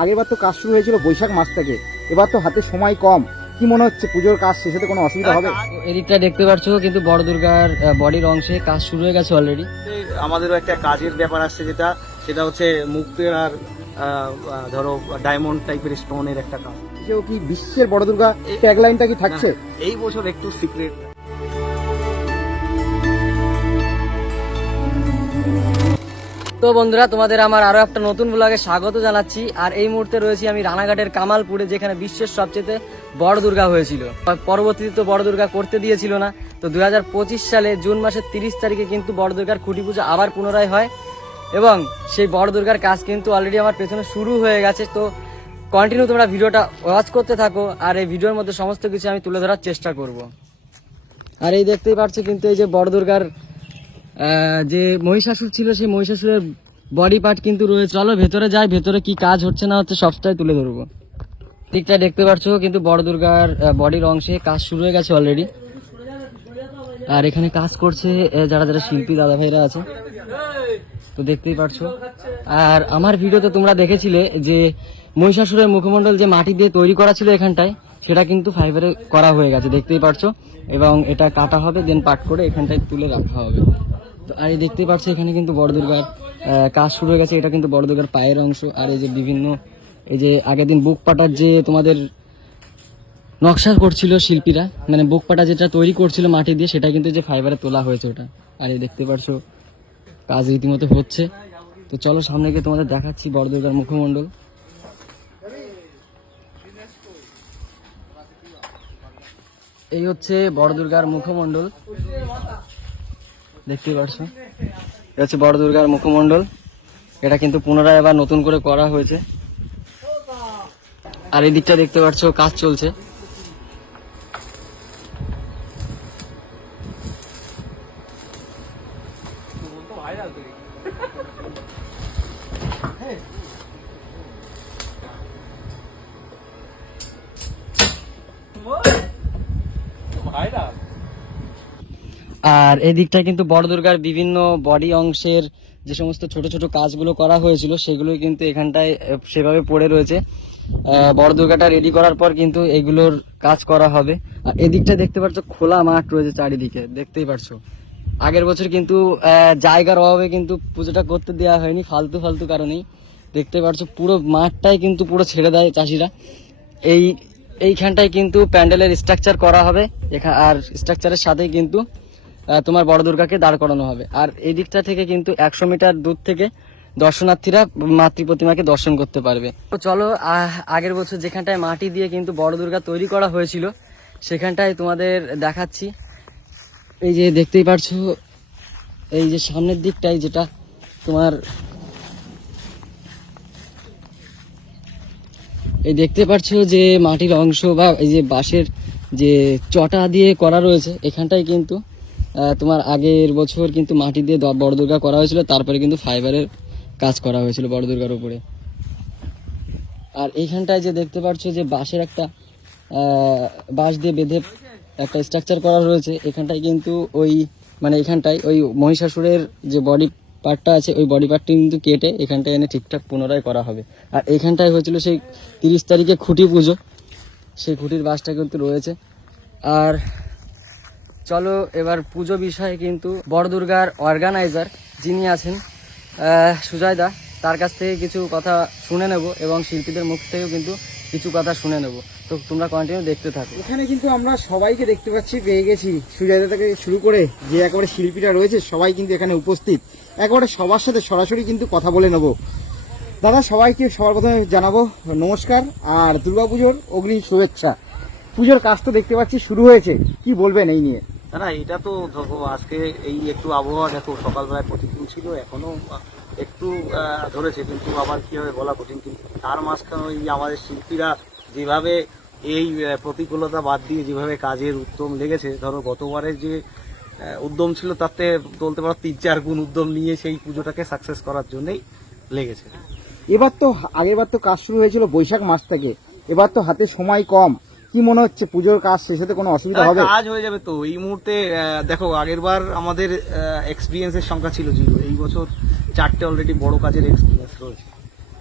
আগেরবার তো কাজ শুরু হয়েছিল বৈশাখ মাস থেকে, এবার তো হাতে সময় কম, কি মনে হচ্ছে পুজোর কাজ শেষে কোনো অসুবিধা হবে? এদিকটা দেখতে পাচ্ছ কিন্তু বড় দুর্গার বডির অংশে কাজ শুরু হয়ে গেছে অলরেডি। আমাদেরও একটা কাজের ব্যাপার আসছে, সেটা হচ্ছে মুক্তের আর ধরো ডায়মন্ড টাইপের স্টোনের একটা কাজ। সেও কি বিশ্বের বড় দুর্গা ট্যাগলাইনটা কি থাকছে? এই বছর একটু সিক্রেট। তো বন্ধুরা, তোমাদের আমার আরো একটা নতুন ব্লগে স্বাগত জানাচ্ছি। আর এই মুহূর্তে রয়েছি আমি রানাঘাটের কামালপুরে, যেখানে বিশ্বের সবচেয়ে বড় দুর্গা হয়েছিল। পরবর্তীতে তো বড় দুর্গা করতে দিয়েছিল না, তো 2025 সালে জুন মাসের 30 তারিখে কিন্তু বড় দুর্গার খুঁটি পুজো আবার পুনরায় হয় এবং সেই বড় দুর্গার কাজ কিন্তু অলরেডি আমার পেছনে শুরু হয়ে গেছে। তো কন্টিনিউ তোমরা ভিডিওটা ওয়াচ করতে থাকো, আর এই ভিডিওর মধ্যে সমস্ত কিছু আমি তুলে ধরার চেষ্টা করব। আর এই দেখতেই পাচ্ছ কিন্তু এই যে বড় দুর্গার যে মহিষাসুর ছিল, সেই মহিষাসুরের বডি পার্ট কিন্তু রয়েছে। চলো ভেতরে যাই, ভেতরে কি কাজ হচ্ছে না হচ্ছে সবটাই তুলে ধরবো। দিকটা দেখতে পাচ্ছ কিন্তু বড় দুর্গার বডির অংশে কাজ শুরু হয়ে গেছে অলরেডি। আর এখানে কাজ করছে যারা যারা শিল্পী দাদা ভাইরা আছে, তো দেখতেই পারছো। আর আমার ভিডিওতে তোমরা দেখেছিলে যে মহিষাসুরের মুখমণ্ডল যে মাটি দিয়ে তৈরি করা ছিল এখানটায়, সেটা কিন্তু ফাইবারে করা হয়ে গেছে, দেখতেই পারছো। এবং এটা কাটা হবে, দেন পাট করে এখানটায় তুলে রাখা হবে। তো আর এই দেখতেই পাচ্ছ এখানে কিন্তু বড় দুর্গার কাজ শুরু হয়ে গেছে। এটা কিন্তু বড় দুর্গার পায়ের অংশ। আর এই যে বিভিন্ন এই যে আগের দিন বুক পাটার যে তোমাদের নকশা করছিল শিল্পীরা, মানে বুক পাটা যেটা তৈরি করছিল মাটি দিয়ে, সেটা কিন্তু যে ফাইবারে তোলা হয়েছে ওটা। আর এই দেখতে পাচ্ছো কাজ রীতিমতো হচ্ছে। তো চলো সামনে গিয়ে তোমাদের দেখাচ্ছি বড় দুর্গার মুখমণ্ডল। এই হচ্ছে বড় দুর্গার মুখমণ্ডল, দেখতে পাচ্ছো। এটা হচ্ছে বড় দুর্গার মুখমণ্ডল। এটা কিন্তু পুনরায় আবার নতুন করে করা হয়েছে। আর এই দিকটা দেখতে পাচ্ছো কাজ চলছে। আর এই দিকটায় কিন্তু বড় দুর্গার বিভিন্ন বডি অংশের যে সমস্ত ছোট ছোট কাজগুলো করা হয়েছিল, সেগুলোই কিন্তু এখানটায় সেভাবে পড়ে রয়েছে। বড় দুর্গাটা রেডি করার পর কিন্তু এগুলোর কাজ করা হবে। আর এদিকটা দেখতে পাচ্ছ খোলা মাঠ রয়েছে চারিদিকে, দেখতেই পারছো। আগের বছর কিন্তু জায়গার অভাবে কিন্তু পুজোটা করতে দেওয়া হয়নি, ফালতু ফালতু কারণেই। দেখতে পাচ্ছ পুরো মাঠটাই কিন্তু পুরো ছেড়ে দেয় চাষিরা। এইখানটায় কিন্তু প্যান্ডেলের স্ট্রাকচার করা হবে, আর স্ট্রাকচারের সাথেই কিন্তু তোমার বড় দুর্গাকে দাঁড় করানো হবে। আর এই দিকটা থেকে কিন্তু 100 মিটার দূর থেকে দর্শনার্থীরা মাতৃ প্রতিমাকে দর্শন করতে পারবে। তো চলো আগের বছর যেখানটায় মাটি দিয়ে কিন্তু বড় দুর্গা তৈরি করা হয়েছিল, সেখানটায় তোমাদের দেখাচ্ছি। এই যে দেখতেই পারছো এই যে সামনের দিকটাই, যেটা তোমার এই দেখতে পাচ্ছো যে মাটির অংশ বা এই যে বাঁশের যে চটা দিয়ে করা রয়েছে, এখানটায় কিন্তু তোমার আগের বছর কিন্তু মাটি দিয়ে বড় দুর্গা করা হয়েছিল, তারপরে কিন্তু ফাইবারের কাজ করা হয়েছিল বড় দুর্গার উপরে। আর এইখানটায় যে দেখতে পাচ্ছ যে বাঁশের একটা বাঁশ দিয়ে বেঁধে একটা স্ট্রাকচার করা রয়েছে, এখানটায় কিন্তু ওই মানে এখানটায় ওই মহিষাসুরের যে বডি পার্টটা আছে, ওই বডি পার্টটি কিন্তু কেটে এখানটায় এনে ঠিকঠাক পুনরায় করা হবে। আর এইখানটায় হয়েছিল সেই 30 তারিখে খুঁটি পুজো, সেই খুঁটির বাঁশটা কিন্তু রয়েছে। আর চলো এবার পুজো বিষয়ে কিন্তু বড় দুর্গার অর্গানাইজার যিনি আছেন সুজয় দা, তার কাছ থেকে কিছু কথা শুনে নেব এবং শিল্পীদের মুখ থেকেও কিন্তু কিছু কথা শুনে নেব। তো তোমরা কন্টিনিউ দেখতে থাকো। এখানে কিন্তু আমরা সবাইকে দেখতে পাচ্ছি, পেয়ে গেছি সুজয়দা থেকে শুরু করে যে একেবারে শিল্পীরা রয়েছে সবাই কিন্তু এখানে উপস্থিত। একেবারে সবার সাথে সরাসরি কিন্তু কথা বলে নেব। দাদা, সবাইকে সবার প্রথমে জানাবো নমস্কার আর দুর্গাপুজোর অগ্রিম শুভেচ্ছা। পুজোর কাজ তো দেখতে পাচ্ছি শুরু হয়েছে, কি বলবেন এই নিয়ে? না, এটা তো দেখো আজকে এই একটু আবহাওয়া দেখো সকালবেলায় প্রতিকূল ছিল, এখনো একটু ধরেছে, কিন্তু আবার কি হবে বলা কঠিন। কিন্তু তার মাঝখানে ওই আমাদের শিল্পীরা যেভাবে এই প্রতিকূলতা বাদ দিয়ে যেভাবে কাজের উদ্যম লেগেছে, ধরো গতবারের যে উদ্যম ছিল তাতে বলতে পারো 3-4 গুণ উদ্যম নিয়ে সেই পুজোটাকে সাকসেস করার জন্যই লেগেছে। এবার তো আগেরবার তো কাজ শুরু হয়েছিল বৈশাখ মাস থেকে, এবার তো হাতে সময় কম, কি মনে হচ্ছে পুজোর কাজ শেষে কোনো অসুবিধা হবে? কাজ হয়ে যাবে তো এই মুহূর্তে। দেখো আগেরবার আমাদের এক্সপিরিয়েন্সের সংখ্যা ছিল 0, এই বছর 4টে অলরেডি বড় কাজের এক্সপিরিয়েন্স রয়েছে।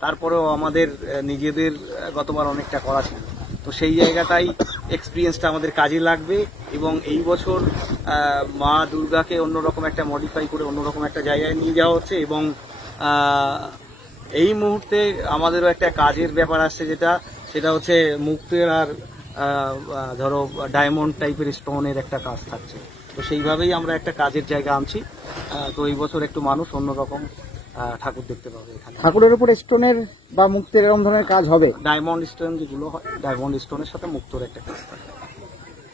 তারপরেও আমাদের নিজেদের গতবার অনেকটা করা ছিল, তো সেই জায়গাটাই এক্সপিরিয়েন্সটা আমাদের কাজে লাগবে। এবং এই বছর মা দুর্গাকে অন্যরকম একটা মডিফাই করে অন্যরকম একটা জায়গায় নিয়ে যাওয়া হচ্ছে। এবং এই মুহূর্তে আমাদেরও একটা কাজের ব্যাপার আসছে, সেটা হচ্ছে মুক্তের আর ধরো ডায়মন্ড টাইপের স্টোনের একটা কাজ থাকছে। তো সেইভাবেই আমরা একটা কাজের জায়গা আনছি। তো এই বছর একটু মানুষ অন্যরকম ঠাকুর দেখতে পাবে এখানে। ঠাকুরের উপর স্টোনের বা মুক্তের এরকম ধরনের কাজ হবে? ডায়মন্ড স্টোন যেগুলো হয়, ডায়মন্ড স্টোনের সাথে মুক্তোর একটা কাজ থাকে।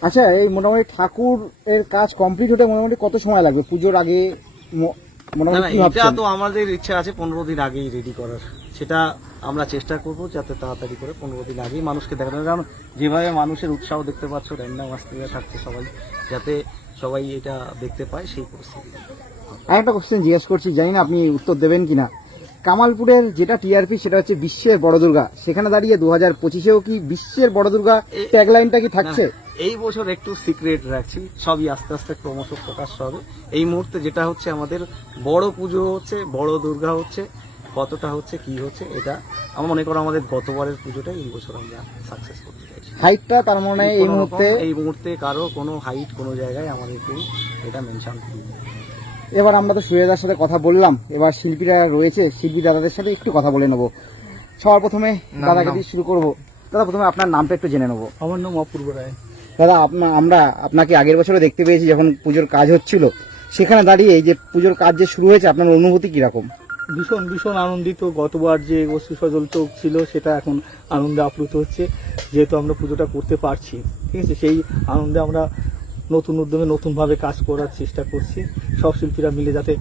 আচ্ছা, এই মোটামুটি ঠাকুরের কাজ কমপ্লিট হতে মোটামুটি কত সময় লাগবে পুজোর আগে? মোটামুটি কি এটা ভাবছেন? তো আমাদের ইচ্ছা আছে 15 দিন আগেই রেডি করার, সেটা আমরা চেষ্টা করব যাতে তাড়াতাড়ি করে 15 দিন আগেই মানুষকে দেখানো যায়। কারণ যেভাবে মানুষের উৎসাহ দেখতে পাচ্ছ, র্যান্ডাম আসতে থাকছে সবাই, যাতে সবাই এটা দেখতে পায় সেই পরিস্থিতি। আর একটা কোশ্চেন জিজ্ঞেস করছি, জানি না আপনি উত্তর দেবেন কিনা। কামালপুরের যেটা টিআরপি সেটা হচ্ছে বিশ্বের বড় দুর্গা, সেখানে দাঁড়িয়ে 2025-এও কি বিশ্বের বড় দুর্গা ট্যাগলাইনটা কি থাকছে? এই বছর একটু সিক্রেট রাখছি, সবই আস্তে আস্তে ক্রমশ প্রকাশ হবে। এই মুহূর্তে যেটা হচ্ছে আমাদের বড় পুজো হচ্ছে, বড় দুর্গা হচ্ছে, কতটা হচ্ছে কি হচ্ছে এটা আমার মনে করো আমাদের গতবারের পুজোটা এই বছর আমরা সাকসেস করতে চাইছি। হাইটটা তার মানে এই মুহূর্তে কারো কোনো হাইট কোনো জায়গায় আমাদেরকে এটা মেনশন করতে হবে। এবার আমরা তো সুরেদার সাথে কথা বললাম, এবার শিল্পীরা রয়েছে, শিল্পী দাদাদের সাথে একটু কথা বলে নেবো। সবার প্রথমে দাদাকে দিয়ে শুরু করবো। দাদা, প্রথমে আপনার নামটা একটু জেনে নেবো। আমার নাম অপূর্ব রায়। দাদা, আমরা আপনাকে আগের বছরে দেখতে পেয়েছি যখন পুজোর কাজ হচ্ছিল, সেখানে দাঁড়িয়ে এই যে পুজোর কাজ যে শুরু হয়েছে, আপনার অনুভূতি কিরকম? ভীষণ ভীষণ আনন্দিত। গতবার যে অশ্রু সজল চোখ ছিল সেটা এখন আনন্দে আপ্লুত হচ্ছে, যেহেতু আমরা পুজোটা করতে পারছি। ঠিক আছে, সেই আনন্দে আমরা নতুন উদ্যমে নতুনভাবে কাজ করার চেষ্টা করছি। সব শিল্পীরা মিলে যাতে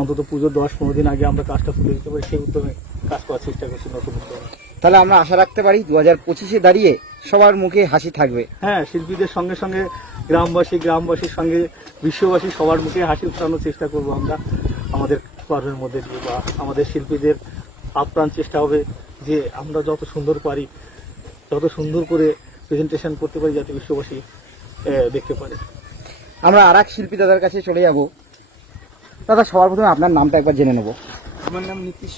অন্তত পুজোর 10-15 দিন আগে আমরা কাজটা তুলে দিতে পারি, সেই উদ্যমে কাজ করার চেষ্টা করছি নতুন উদ্যমে। তাহলে আমরা আশা রাখতে পারি 2025-এ দাঁড়িয়ে সবার মুখে হাসি থাকবে। হ্যাঁ, শিল্পীদের সঙ্গে সঙ্গে গ্রামবাসীর সঙ্গে বিশ্ববাসী সবার মুখে হাসি উঠানোর চেষ্টা করব আমরা আমাদের কর্মের মধ্যে দিয়ে। বা আমাদের শিল্পীদের আপ্রাণ চেষ্টা হবে যে আমরা যত সুন্দর পারি, যত সুন্দর করে প্রেজেন্টেশন করতে পারি, যাতে বিশ্ববাসী দেখতে পারে। আমরা আর এক শিল্পী দাদার কাছে চলে যাব। দাদা, সবার প্রথমে আপনার নামটা একবার জেনে নেব। আমার নাম নীতিশ।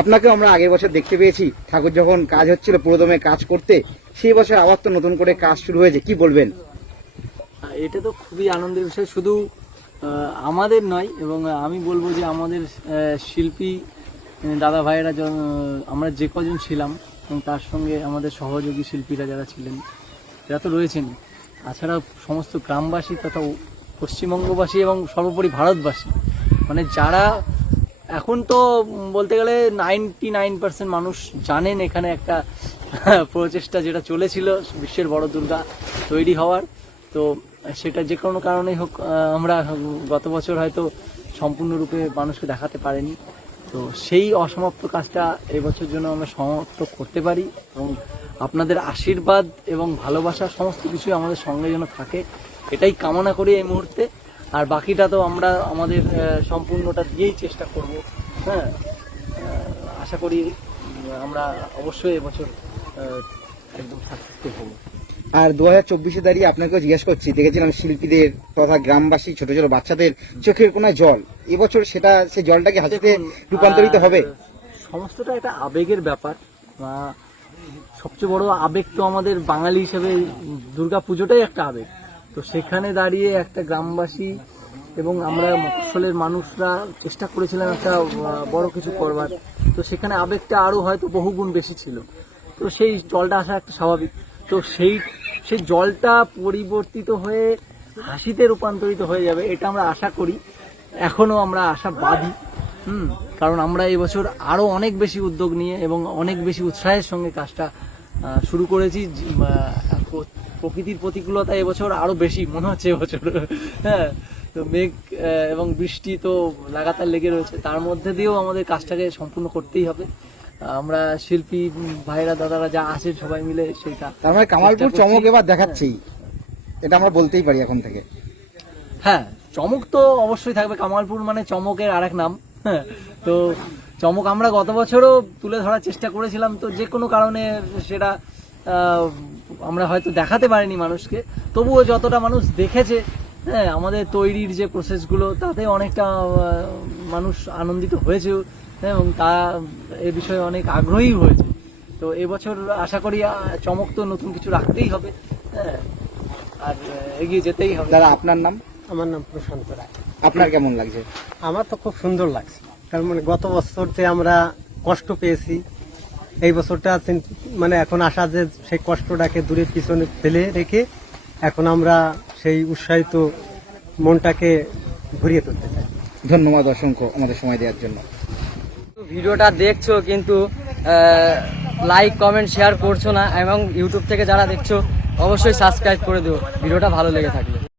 আপনাকে আমরা আগের বছর দেখতে পেয়েছি ঠাকুর যখন কাজ হচ্ছিল পুরোদমে কাজ করতে, সেই বছর আবার তো নতুন করে কাজ শুরু হয়েছে, কি বলবেন? এটা তো খুবই আনন্দের বিষয়, শুধু আমাদের নয়, এবং আমি বলবো যে আমাদের শিল্পী দাদা ভাইয়েরা আমরা যে কজন ছিলাম এবং তার সঙ্গে আমাদের সহযোগী শিল্পীরা যারা ছিলেন, যারা তো রয়েছেন, তাছাড়া সমস্ত গ্রামবাসী তথা পশ্চিমবঙ্গবাসী এবং সর্বোপরি ভারতবাসী, মানে যারা এখন তো বলতে গেলে 99% মানুষ জানেন এখানে একটা প্রচেষ্টা যেটা চলেছিল বিশ্বের বড় দুর্গা তৈরি হওয়ার। তো সেটা যে কোনো কারণেই হোক, আমরা গত বছর হয়তো সম্পূর্ণরূপে মানুষকে দেখাতে পারিনি। তো সেই অসমাপ্ত কাজটা এবছর জন্য আমরা সমাপ্ত করতে পারি, এবং আপনাদের আশীর্বাদ এবং ভালোবাসা সমস্ত কিছুই আমাদের সঙ্গে যেন থাকে, এটাই কামনা করি এই মুহূর্তে। আর বাকিটা তো আমরা আমাদের সম্পূর্ণটা দিয়েই চেষ্টা করব। হ্যাঁ, আশা করি আমরা অবশ্যই এবছর একদম সাকসেসফুল হব। আর 2024-এ দাঁড়িয়ে আপনাকেও জিজ্ঞেস করছি, দেখেছিলাম শিল্পীদের তথা গ্রামবাসী ছোট ছোট বাচ্চাদের চোখের কোনায় জল, এবছর সেই জলটাকে হাসিতে রূপান্তরিত হবে? সমস্তটা একটা আবেগের ব্যাপার। সবচেয়ে বড় আবেগ তো আমাদের বাঙালি হিসেবে দুর্গা পুজোটাই একটা আবেগ। তো সেখানে দাঁড়িয়ে একটা গ্রামবাসী এবং আমরা মফস্বলের মানুষরা চেষ্টা করেছিলাম একটা বড় কিছু করবার, তো সেখানে আবেগটা আরো হয়তো বহুগুণ বেশি ছিল। তো সেই জলটা আসা একটা স্বাভাবিক। তো সেই জলটা পরিবর্তিত হয়ে হাসিতে রূপান্তরিত হয়ে যাবে, এটা আমরা আশা করি। এখনো আমরা আশাবাদী। কারণ আমরা এবছর আরো অনেক বেশি উদ্যোগ নিয়ে এবং অনেক বেশি উৎসাহের সঙ্গে কাজটা শুরু করেছি। প্রকৃতির প্রতিকূলতা এবছর আরো বেশি মনে হচ্ছে এবছর। হ্যাঁ, তো মেঘ এবং বৃষ্টি তো লাগাতার লেগে রয়েছে, তার মধ্যে দিয়েও আমাদের কাজটাকে সম্পূর্ণ করতেই হবে। আমরা শিল্পী ভাইরা দাদারা যা আছেন সবাই মিলে সেইটা। তার মানে কামালপুর চমক এবার দেখাচ্ছেই, এটা আমরা বলতেই পারি এখন থেকে। হ্যাঁ, চমক তো অবশ্যই থাকবে। কামালপুর মানে চমকের আরেক নাম। হ্যাঁ, তো চমক আমরা গত বছরও তুলে ধরার চেষ্টা করেছিলাম, তো যে কোনো কারণে সেটা আমরা হয়তো দেখাতে পারিনি মানুষকে। তবুও যতটা মানুষ দেখেছে, হ্যাঁ, আমাদের তৈরির যে প্রসেসগুলো, তাতে অনেকটা মানুষ আনন্দিত হয়েছে এবং তা এ বিষয়ে অনেক আগ্রহী হয়েছে। তো এবছর আশা করি চমক তো নতুন কিছু রাখতেই হবে, হ্যাঁ, আর এগিয়ে যেতেই হবে। দাদা আপনার নাম? আমার নাম প্রশান্ত রায়। আপনার কেমন লাগছে? আমার তো খুব সুন্দর লাগছে, কারণ মানে গত বছর যে আমরা কষ্ট পেয়েছি, এই বছরটা মানে এখন আসা যে সেই কষ্টটাকে দূরে পিছনে ফেলে রেখে এখন আমরা সেই উৎসাহিত মনটাকে ঘুরিয়ে তুলতে চাই। ধন্যবাদ অসংখ্য আমাদের সময় দেওয়ার জন্য। ভিডিওটা দেখছো কিন্তু লাইক কমেন্ট শেয়ার করছো না, এবং ইউটিউব থেকে যারা দেখছো অবশ্যই সাবস্ক্রাইব করে দিও ভিডিওটা ভালো লেগে থাকলে।